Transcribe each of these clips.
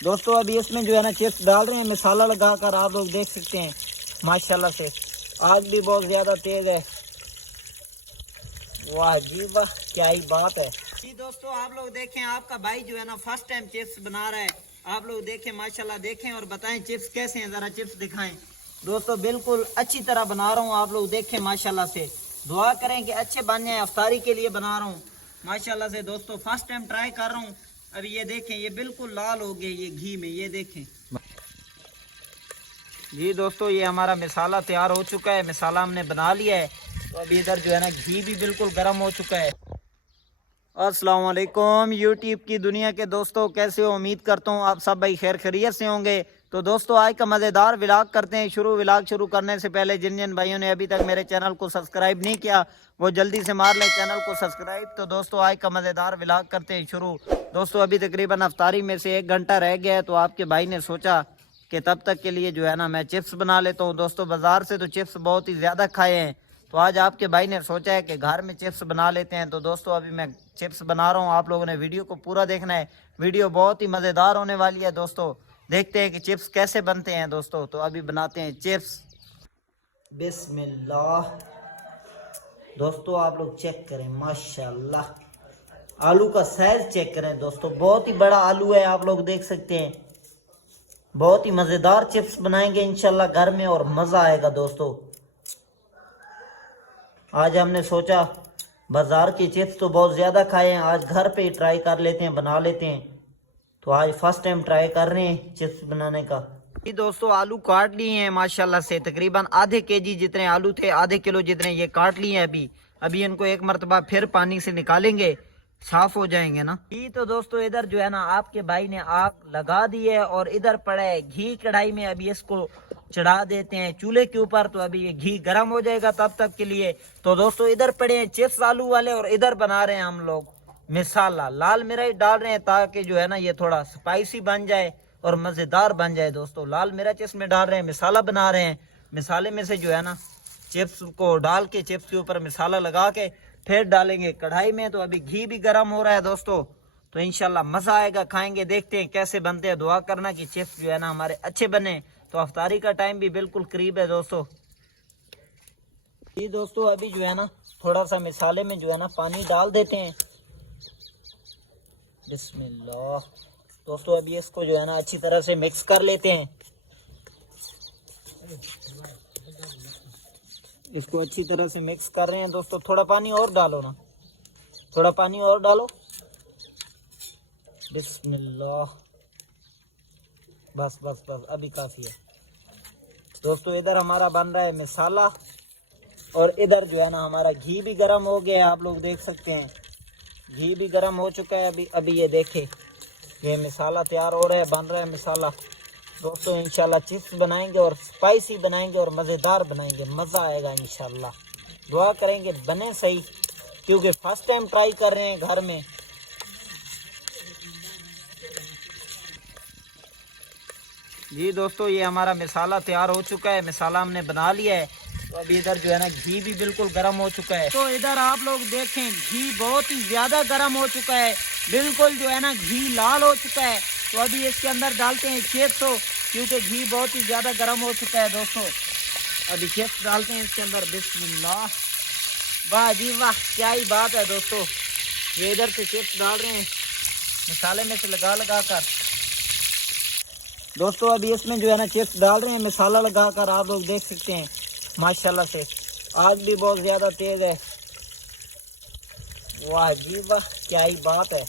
दोस्तों अभी इसमें जो है ना चिप्स डाल रहे हैं मसाला लगाकर, आप लोग देख सकते हैं माशाल्लाह से आग भी बहुत ज़्यादा तेज़ है। वाह जी वाह, क्या ही बात है जी। दोस्तों आप लोग देखें, आपका भाई जो है ना फर्स्ट टाइम चिप्स बना रहा है। आप लोग देखें माशाल्लाह, देखें और बताएं चिप्स कैसे हैं, ज़रा चिप्स दिखाएं। दोस्तों बिल्कुल अच्छी तरह बना रहा हूँ, आप लोग देखें माशाल्लाह से। दुआ करें कि अच्छे बन जाए, अफ्तारी के लिए बना रहा हूँ माशाल्लाह से। दोस्तों फर्स्ट टाइम ट्राई कर रहा हूँ। अभी ये देखें, ये बिल्कुल लाल हो गए ये घी में, ये देखें जी। दोस्तों ये हमारा मसाला तैयार हो चुका है, मसाला हमने बना लिया है। तो अभी इधर जो है ना घी भी बिल्कुल गर्म हो चुका है। अस्सलाम वालेकुम यूट्यूब की दुनिया के दोस्तों, कैसे हो? उम्मीद करता हूँ आप सब भाई खैर खैरियत से होंगे। तो दोस्तों आज का मज़ेदार व्लॉग करते हैं शुरू। व्लॉग शुरू करने से पहले जिन जिन भाइयों ने अभी तक मेरे चैनल को सब्सक्राइब नहीं किया वो जल्दी से मार लें चैनल को सब्सक्राइब। तो दोस्तों आज का मज़ेदार व्लॉग करते हैं शुरू। दोस्तों अभी तकरीबन अफ्तारी में से 1 घंटा रह गया है, तो आपके भाई ने सोचा कि तब तक के लिए जो है ना मैं चिप्स बना लेता हूँ। दोस्तों बाज़ार से तो चिप्स बहुत ही ज़्यादा खाए हैं, तो आज आपके भाई ने सोचा है कि घर में चिप्स बना लेते हैं। तो दोस्तों अभी मैं चिप्स बना रहा हूँ, आप लोगों ने वीडियो को पूरा देखना है, वीडियो बहुत ही मज़ेदार होने वाली है। दोस्तों देखते हैं कि चिप्स कैसे बनते हैं। दोस्तों तो अभी बनाते हैं चिप्स। बिस्मिल्लाह। दोस्तों आप लोग चेक करें माशाल्लाह, आलू का साइज चेक करें दोस्तों, बहुत ही बड़ा आलू है, आप लोग देख सकते हैं। बहुत ही मज़ेदार चिप्स बनाएंगे इंशाल्लाह घर में और मज़ा आएगा। दोस्तों आज हमने सोचा बाजार के चिप्स तो बहुत ज़्यादा खाए हैं, आज घर पे ही ट्राई कर लेते हैं, बना लेते हैं। तो आज फर्स्ट टाइम ट्राई कर रहे हैं चिप्स बनाने का। जी दोस्तों आलू काट लिए हैं माशाल्लाह से, तकरीबन आधे केजी जितने आलू थे, आधे किलो जितने ये काट लिए हैं। अभी इनको एक मरतबा फिर पानी से निकालेंगे, साफ हो जाएंगे ना जी। तो दोस्तों इधर जो है ना आपके भाई ने आग लगा दी है और इधर पड़ा है घी कढ़ाई में। अभी इसको चढ़ा देते हैं चूल्हे के ऊपर, तो अभी ये घी गर्म हो जाएगा तब तक के लिए। तो दोस्तों इधर पड़े हैं चिप्स आलू वाले और इधर बना रहे हैं हम लोग मसाला। लाल मिर्च डाल रहे हैं ताकि जो है ना ये थोड़ा स्पाइसी बन जाए और मज़ेदार बन जाए। दोस्तों लाल मिर्च इसमें डाल रहे हैं, मसाला बना रहे हैं। मसाले में से जो है ना चिप्स को डाल के, चिप्स के ऊपर मसाला लगा के फिर डालेंगे कढ़ाई में। तो अभी घी भी गर्म हो रहा है दोस्तों, तो इंशाल्लाह मज़ा आएगा, खाएंगे, देखते हैं कैसे बनते हैं। दुआ करना कि चिप्स जो है ना हमारे अच्छे बने। तो अफ्तारी का टाइम भी बिल्कुल करीब है दोस्तों जी। दोस्तों अभी जो है ना थोड़ा सा मसाले में जो है ना पानी डाल देते हैं। बिस्मिल्लाह। दोस्तों अभी इसको जो है ना अच्छी तरह से मिक्स कर लेते हैं। इसको अच्छी तरह से मिक्स कर रहे हैं दोस्तों। थोड़ा पानी और डालो ना, थोड़ा पानी और डालो। बिस्मिल्लाह। बस बस बस, अभी काफ़ी है। दोस्तों इधर हमारा बन रहा है मसाला और इधर जो है ना हमारा घी भी गर्म हो गया है, आप लोग देख सकते हैं घी भी गर्म हो चुका है। अभी ये देखें ये मसाला तैयार हो रहा है, बन रहा है मसाला। दोस्तों इंशाल्लाह चिप्स बनाएंगे और स्पाइसी बनाएंगे और मज़ेदार बनाएंगे, मज़ा आएगा इंशाल्लाह। दुआ करेंगे बने सही, क्योंकि फर्स्ट टाइम ट्राई कर रहे हैं घर में। जी दोस्तों ये हमारा मसाला तैयार हो चुका है, मसाला हमने बना लिया है। तो अभी इधर जो है ना घी भी बिल्कुल गर्म हो चुका है। तो इधर आप लोग देखें घी बहुत ही ज़्यादा गर्म हो चुका है, बिल्कुल जो है ना घी लाल हो चुका है। तो अभी इसके अंदर डालते हैं चिप्स, क्योंकि घी बहुत ही ज़्यादा गर्म हो चुका है दोस्तों। अभी चिप्स डालते हैं इसके अंदर। बिस्मिल्लाह। वाह जी वाह, क्या ही बात है दोस्तों। ये इधर से चिप्स डाल रहे हैं मसाले में से लगा लगा कर। दोस्तों अभी इसमें जो है ना चिप्स डाल रहे हैं मसाला लगा कर, आप लोग देख सकते हैं माशाल्लाह से आग भी बहुत ज़्यादा तेज़ है। वाह जी वाह, क्या ही बात है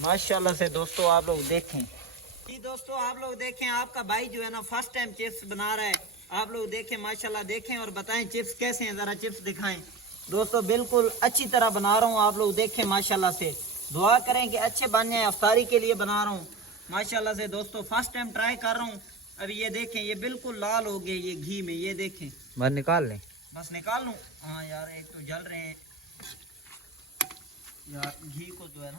माशाल्लाह से। दोस्तों आप लोग देखें जी, दोस्तों आप लोग देखें, आपका भाई जो है ना फर्स्ट टाइम चिप्स बना रहा है। आप लोग देखें माशाल्लाह, देखें और बताएं चिप्स कैसे हैं, ज़रा चिप्स दिखाएं। दोस्तों बिल्कुल अच्छी तरह बना रहा हूँ, आप लोग देखें माशाल्लाह से। दुआ करें कि अच्छे बन जाए, अफ्तारी के लिए बना रहा हूँ माशाल्लाह से। दोस्तों फर्स्ट टाइम ट्राई कर रहा हूँ। अभी ये देखें ये बिल्कुल लाल हो गए ये घी में, ये देखें। बस निकाल लें, बस निकाल लूँ। हाँ यार एक तो जल रहे हैं यार, घी को जो है ना